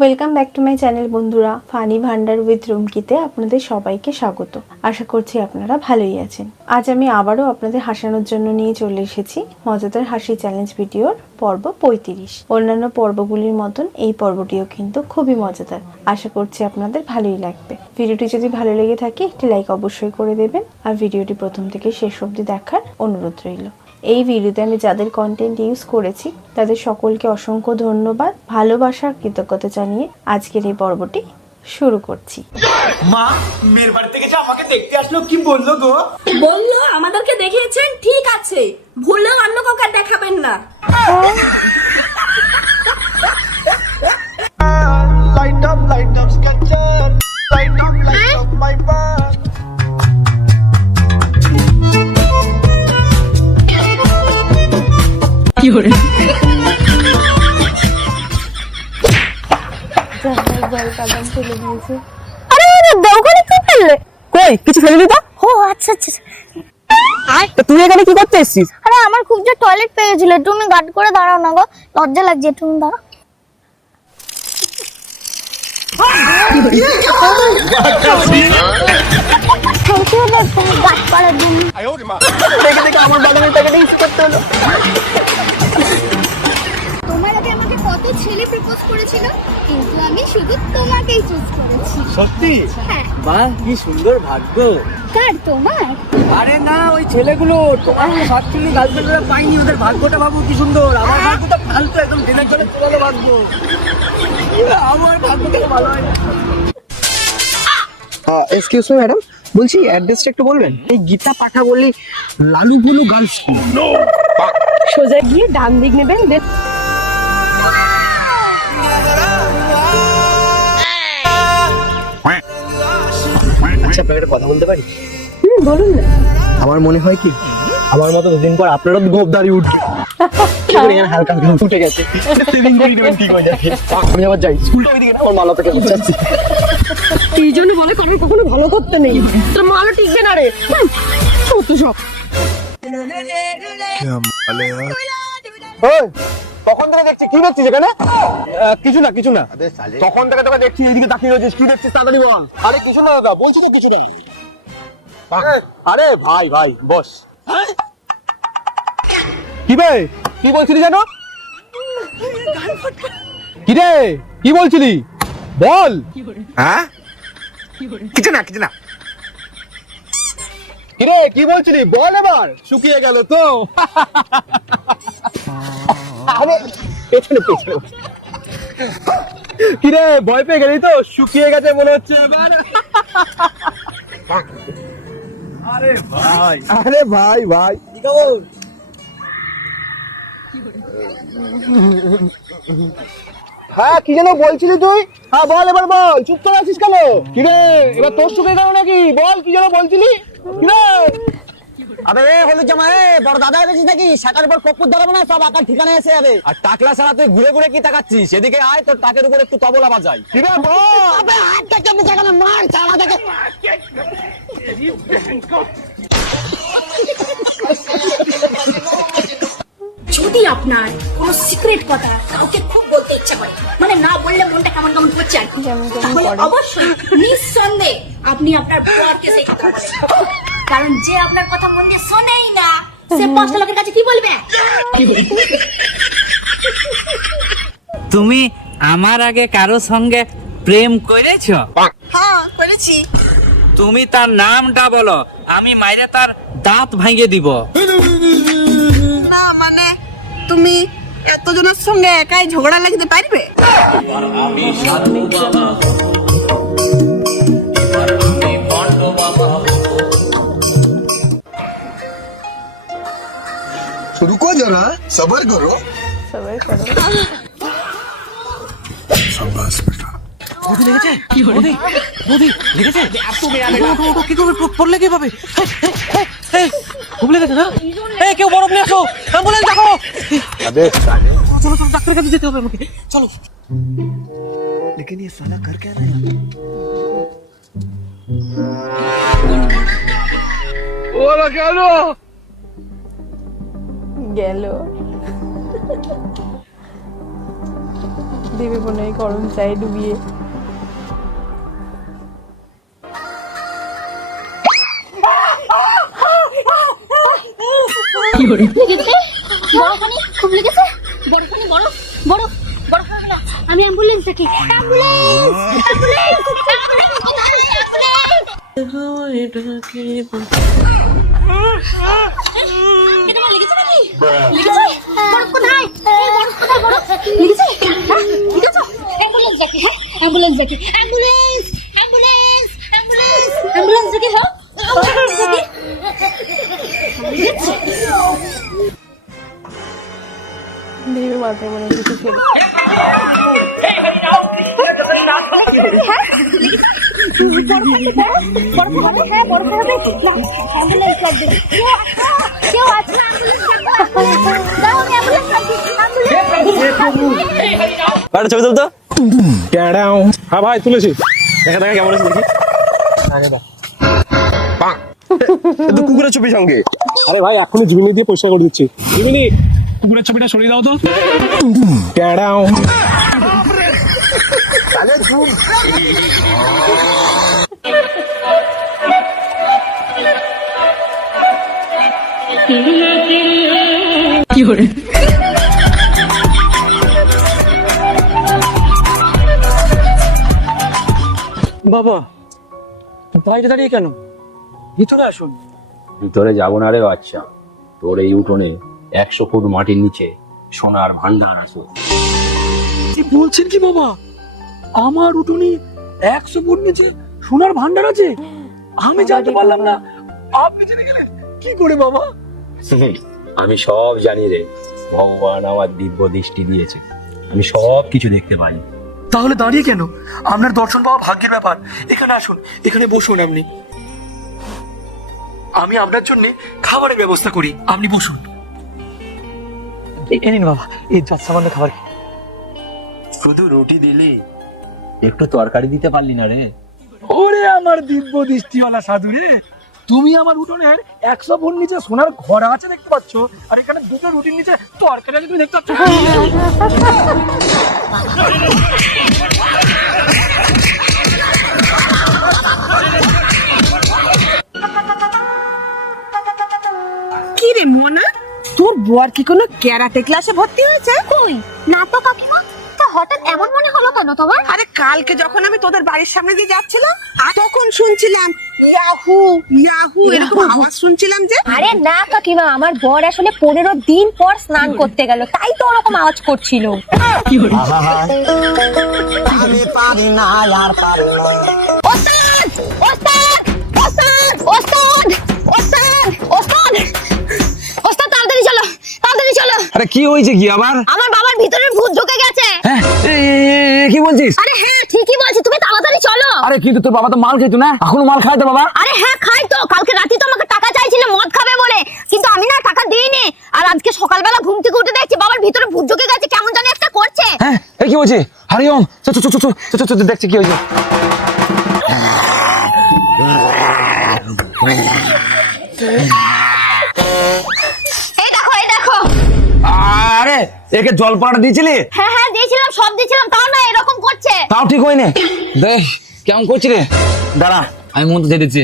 Welcome back to my channel বন্ধুরা। Funny Bhandar with রুমকিতে আপনাদের সবাইকে স্বাগত। আশা করছি আপনারা ভালোই আছেন। আজ আমি আবারও আপনাদের হাসানোর জন্য নিয়ে চলে এসেছি মজাদার হাসি চ্যালেঞ্জ ভিডিওর পর্ব 35। অন্যান্য পর্বগুলির মতন এই পর্বটিও কিন্তু খুবই মজাদার। আশা করছি আপনাদের ভালোই লাগবে। ভিডিওটি যদি ভালো লেগে থাকে একটি লাইক অবশ্যই করে দেবেন, আর ভিডিওটি প্রথম থেকে শেষ অবধি দেখার অনুরোধ রইল। এই ভিডিওতে আমি যাদের কন্টেন্ট ইউজ করেছি তাদের সকলকে অসংখ্য ধন্যবাদ, ভালোবাসা, কৃতজ্ঞতা জানিয়ে আজকের এই পর্বটি শুরু করছি। মা, মেয়ের বাড়ি থেকে যে আমাকে দেখতে আসলো, কি বললো গো? বললো আমাদেরকে দেখিয়েছেন, ঠিক আছে, ভুলেও অন্য কাউকে দেখাবেন না। Light up, sculpture. Light up my past. কি করে? ফেলে দিয়েছে। কই কিছু ফেলে দিত? ও আচ্ছা আচ্ছা। তুই এখানে কি করতে এসেছিস? আরে আমার খুব যে টয়লেট পেয়েছিল, তুমি গার্ড করে দাঁড়াও না গো, লজ্জা লাগছে, তুমি দাঁড়াও। আমার বাগানের টাকাটা ইউজ করতে হলো। তোমার আগে আমাকে কত ছেলে প্রপোজ করেছিল, কিন্তু আমি শুধু তোমাকেই চুজ করেছি। সত্যি? হ্যাঁ। বাহ, কি সুন্দর ভাগ্য। কার? তোমার? আরে না, ওই ছেলেগুলো তোমার সাতচল্লিশ গার্লফ্রেন্ডরা পাইনি, ওদের ভাগ্যটা ভাবো কি সুন্দর। আমার ভাগ্যটা ফালতু, একদম দিনের জলে চলে ভাগ্য। আমার ভাগ্য থেকে ভালো হয়। এক্সকিউজ মি ম্যাডাম, বলছি অ্যাড্রেসটা একটু বলবেন? এই গীতা পাঠা বলি লালুগুলু গার্লস স্কুল। সোজা গিয়ে ডান দিক নেবেন, আচ্ছা, আপনাকে একটা কথা বলতে পারি? বলুন না। আমার মনে হয় কি, আমার মতো দুদিন পর আপনারও গোপ দাঁড়িয়ে উঠবে। হালকা হালকা উঠে গেছে, সেভিং করে নেবেন, ঠিক হয়ে যাবে। আমি আবার যাই, স্কুলটা ওইদিকে না, আমার মালা থেকে যাচ্ছি। এই জন্য বলে কারোর কখনো ভালো করতে নেই, তোর মালও টিকবে না রে। সত্য সব। তখন থেকে দেখছি, কি দেখছিস এখানে? কিছু না কিছু না, তখন থেকে তোকে দেখছি এইদিকে তাকিয়ে রয়েছিস, কি দেখছিস তাড়াতাড়ি বল। আরে কিছু না দাদা, বলছি তো কিছু না। আরে ভাই ভাই বস। কি ভাই, কি বলছিলি জানো? কি রে, কি বলছিলি বল? হ্যাঁ, কিছু না। কি রে, কি বলছিলি বল এবার। শুকিয়ে গেল তো। আরে পেছনে পেছনে। কি রে, ভয় পেয়ে গেলি তো? শুকিয়ে গেছে মনে হচ্ছে এবার। আরে ভাই ভাই কি খবর? হ্যাঁ, কি যেন বলছিলি তুই? হ্যাঁ বল, এবার বল, চুপ করে আছিস কেন? কি রে, এবার তোর শুকিয়ে গেল নাকি? বল, কি যেন বলছিলি? কি রে? আবে হলুদ জামা, বড় দাদা এসেছিস নাকি? শাটার উপর কপুর ধরাবো না, সব আকার ঠিকানা এসে যাবে। আর টাকলা ছাড়া তুই ঘুরে ঘুরে কি তাকাচ্ছিস? এদিকে আয়, তোর টাকের উপর একটু তবলা বাজাই। কি রে বল? আবে হাতটাকে মুখে কেন মার, চালা দেখে। যদি আপনার কোনো সিক্রেট কথা কাউকে খুব বলতে ইচ্ছা করে, মানে না বললে মনটা কেমন কেমন করছে আর কি, তাহলে অবশ্যই নিঃসন্দেহে আপনি আপনার বরকে সেই কথা বলেন। কারণ যে আপনার কথা মন দিয়ে শোনেই না, সে 5টা লোকের কাছে কি বলবে? তুমি আমার আগে কারো সঙ্গে প্রেম করেছো? হ্যাঁ করেছি। তুমি তার নামটা বলো, আমি মাইরে তার দাঁত ভাঙিয়ে দিব। না মানে তুমি এতজনের সঙ্গে একাই ঝগড়া লাগতে পারবে? रुको जरा, सबर करो। সবাই করো। शाबाश बेटा। কি হলো? বৌদি লেগেছে? কি করবে, পড়লে কি পাবে? খুব লেগেছে না? কেউ বরফ নিয়ে আসো, অ্যাম্বুলেন্স ডাকো। চলো ডাক্তারের কাছে যেতে হবে আমাকে, চলো। लेकिन ये साला कर क्या रहा है? ওরা কেন? গেল। দেবে মনে হয় গরম চায়ে ডুবিয়ে। লেগেছে? বরফানি খুব লেগেছে? বরফানি বরফ বরফ বরফ হয়ে গেল। আমি অ্যাম্বুলেন্স ডাকি। বরফ কোথায়? বরফ কোথায়? বরফ লেগেছে? ঠিক আছে, অ্যাম্বুলেন্স ডাকি। হ্যাঁ, অ্যাম্বুলেন্স ডাকি। অ্যাম্বুলেন্স অ্যাম্বুলেন্স অ্যাম্বুলেন্স অ্যাম্বুলেন্স ডাকি। হ্যাঁ, দেবে মাথায় মনে হয় কিছু ছেলে। ছবি তুলতো। হ্যাঁ ভাই তুলেছি। দেখা দেখা কেমন আছে দেখি। তো কুকুরের ছবির সঙ্গে। আরে ভাই এখনই জুবিনি দিয়ে পরিষ্কার করে দিচ্ছি। জুবিনি কুকুরের ছবিটা সরিয়ে দাও তো। ট্যাডাও। বাবা বাইরে দাঁড়িয়ে কেন? ভিতরে আসুন। ভিতরে যাবো না রে বাচ্চা, তোর এই উঠোনে 100 ফুট মাটির নিচে সোনার ভান্ডার আছে। কি বলছেন কি বাবা? আমার উঠোনে 100 ফুট নিচে সোনার ভান্ডার আছে? আমি জানতে পারলাম না, আপনি জেনে গেলেন কি করে বাবা? আমি সব জানি রে, ভগবান আমার দিব্য দৃষ্টি দিয়েছে, আমি সব কিছু দেখতে পারি। তাহলে দাঁড়িয়ে কেন? আপনার দর্শন পাওয়া ভাগ্যের ব্যাপার। এখানে আসুন, এখানে বসুন। আমি আপনার জন্য খাবারের ব্যবস্থা করি, আপনি বসুন। এই নিন বাবা, এই যা সামান্য খাবার। শুধু রুটি দিলি, একটু তরকারি দিতে পারলি না রে? ওরে আমার দিব্য দৃষ্টিওয়ালা সাধু রে, তুমি আমার উঠোনের 100 ফুট নিচে সোনার ঘর আছে দেখতে পাচ্ছ, আর এখানে দুটো রুটির নিচে তরকারি আছে তুমি দেখতে পাচ্ছ। কি রে মোনা, তোর বর কি কোনো ক্যারাটে ক্লাসে ভর্তি হয়েছে? কই না তো কাকিমা, তা হঠাৎ এমন মনে হলো কেন তোমার? আরে কালকে যখন আমি তোদের বাড়ির সামনে দিয়ে যাচ্ছিলাম তখন শুনছিলাম ইয়াহু ইয়াহু এরকম আওয়াজ শুনছিলাম যে। আরে না কাকিমা, আমার বর আসলে 15 দিন পর স্নান করতে গেল, তাই তো ওরকম আওয়াজ করছিল। ওস্তাদ ওস্তাদ ওস্তাদ ওস্তাদ ওস্তাদ ওস্তাদ ওস্তাদ, তাড়াতাড়ি চলো তাড়াতাড়ি চলো। আরে কি হয়েছে কি আবার? আমার বাবার ভিতরে ভূত ঢুকে গেছে। হ্যাঁ, কি বলছিস? আরে হ্যাঁ ঠিকই বলছি, তুমি তাড়াতাড়ি চলো। আরে কিন্তু তোর বাবা তো মাল খাইতো না, এখনো মাল খায় তো বাবা? আরে হ্যাঁ খাই তো, কালকে রাতে তো আমাকে টাকা চাইছিল মদ খাবে বলে, কিন্তু আমি না টাকা দিইনি। আর আজকে সকালবেলা ঘুম থেকে উঠে দেখছি বাবার ভিতরে ভূত ঢুকে গেছে, কেমন জানি একটা করছে। হ্যাঁ, এই কি হয়েছে? হরি ওম, দেখছি কি হয়েছে। এই দেখো এই দেখো। আরে একে জল পাড়া দিয়েছিলি? হ্যাঁ হ্যাঁ দিয়েছিলাম, সব দিয়েছিলাম, তাও না এরকম করছে। তাও ঠিক হয়নি। দেখ কেমন করছি রে, দাঁড়া আমি মন্ত্র দিয়ে দিচ্ছি।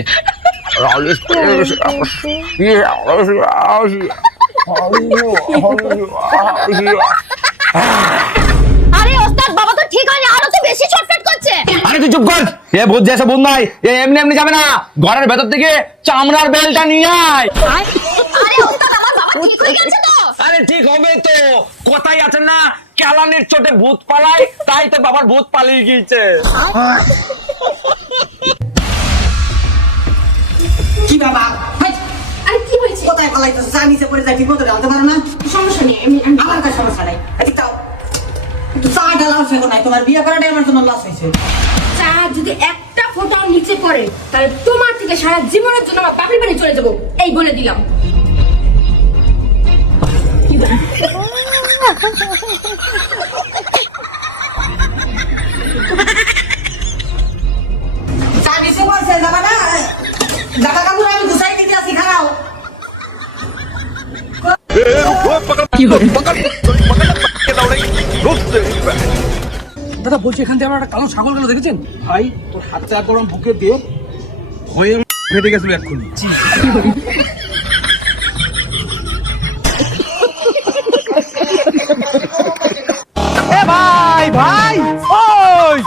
আরে ওস্তাদ, বাবা তো ঠিক হয়নি, আরো তো বেশি ছটফট করছে। আরে তুই চুপ কর, এ ভূত যেসব ভূত নাই, এ এমনি এমনি যাবে না, ঘরের ভেতর থেকে চামড়ার বেলটা নিয়ে আয়। আরে ওস্তাদ, আমার বাবা ঠিক হয়ে গেছে তো? আরে ঠিক হবে তো, কথাই আছে না, কেলানির চোটে ভূত পালায়, তাই তো বাবার ভূত পালিয়ে গিয়েছে। কি বাবা, আরে কি হয়েছে? কোথায় পালাইতেছ? যা নিচে পড়ে যায়, ঠিক মতো ঢালতে পারো না? সমস্যা নেই, আমার কাছে সমস্যা নাই। এদিক তাও একটু চা ঢালাও সেগো নাই, তোমার বিয়ে করাটাই আমার জন্য লস হয়েছে। চা যদি একটা ফোঁটাও নিচে পড়ে, তাহলে তোমার থেকে সারা জীবনের জন্য আমার বাপের বাড়ি চলে যাবো, এই বলে দিলাম। চা নিচে পড়ছে, যাবা না? জামা কাপড় আমি গুছাই দিতে আসি, খারাও। দাদা বলছি এখান থেকে আমার একটা কালো ছাগল গেল দেখেছেন? ভাই তোর হাতটা গরম বুকে দিয়ে ভয়ে ফেটে গেছিল এক্ষুনি। এ ভাই ভাই ওই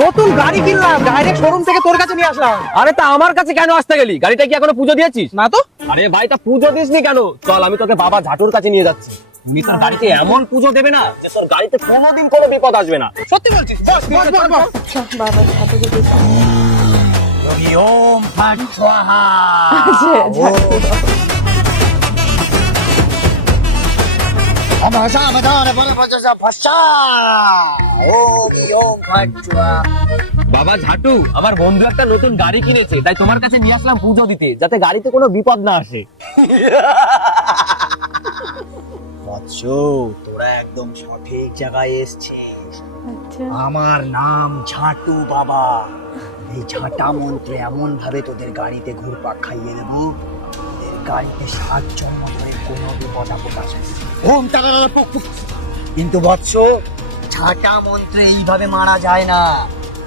নতুন গাড়ি কিনলাম, ডাইরেক্ট শোরুম থেকে তোর কাছে নিয়ে আসলাম। আরে তা আমার কাছে কেন আসতে গেলি? গাড়িটা কি এখনো পুজো দিয়েছিস? না তো। আরে ভাই তা পুজো দিসনি কেন? চল আমি তোকে বাবা ঝাটুর কাছে নিয়ে যাচ্ছি। উনি তোর গাড়িতে এমন পুজো দেবে না যে তোর গাড়িতে কোনোদিন কোনো বিপদ আসবে না। সত্যি বলছিস? বস বস বস বস। আচ্ছা বাবার ঝাঁটুকে দেখি। ওম ফট স্বাহা। আচ্ছা, ঝাঁটু। বাবা ঝাটু, আমার বন্ধু একটা নতুন গাড়ি কিনেছে, তাই তোমার কাছে নিয়ে আসলাম পুজো দিতে, যাতে গাড়িতে কোনো বিপদ না আসে। বৎস, তোরা একদম সঠিক জায়গায় এসেছিস। আচ্ছা আমার নাম ঝাটু বাবা। এই ঝাঁটা মন্ত্রে এমন ভাবে তোদের গাড়িতে ঘুরপাক খাইয়ে দেবো, তোদের গাড়িতে 7 জন্ম ধরে কোনো বিপদ আপদ আসে না। ওম তারারা পুক পুক। কিন্তু বৎস, ঝাঁটা মন্ত্রে এইভাবে মারা যায় না,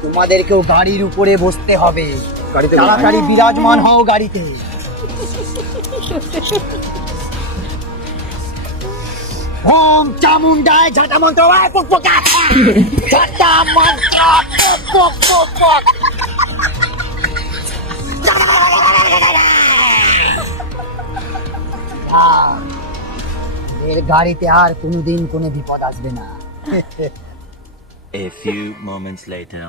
তোমাদেরকেও গাড়ির উপরে বসতে হবে। গাড়িতে তাড়াতাড়ি বিরাজমান হও গাড়িতে। ওম চামুন্ডায় ঝাঁটা মন্ত্র পুক পুক। ঝাঁটা মন্ত্র পুক পুক পুক। এর গাড়িতে আর কোনোদিন কোনো বিপদ আসবে না। A few moments later.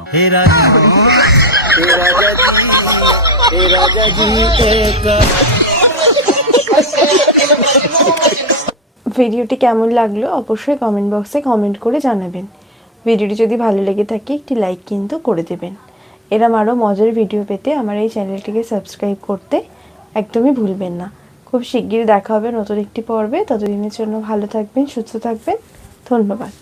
ভিডিওটি কেমন লাগলো অবশ্যই কমেন্ট বক্সে কমেন্ট করে জানাবেন। ভিডিওটি যদি ভালো লেগে থাকে একটি লাইক কিন্তু করে দেবেন। এরম আরও মজার ভিডিও পেতে আমার এই চ্যানেলটিকে সাবস্ক্রাইব করতে একদমই ভুলবেন না। খুব শিগগিরই দেখা হবে নতুন একটি পর্বে। ততদিনের জন্য ভালো থাকবেন, সুস্থ থাকবেন। ধন্যবাদ।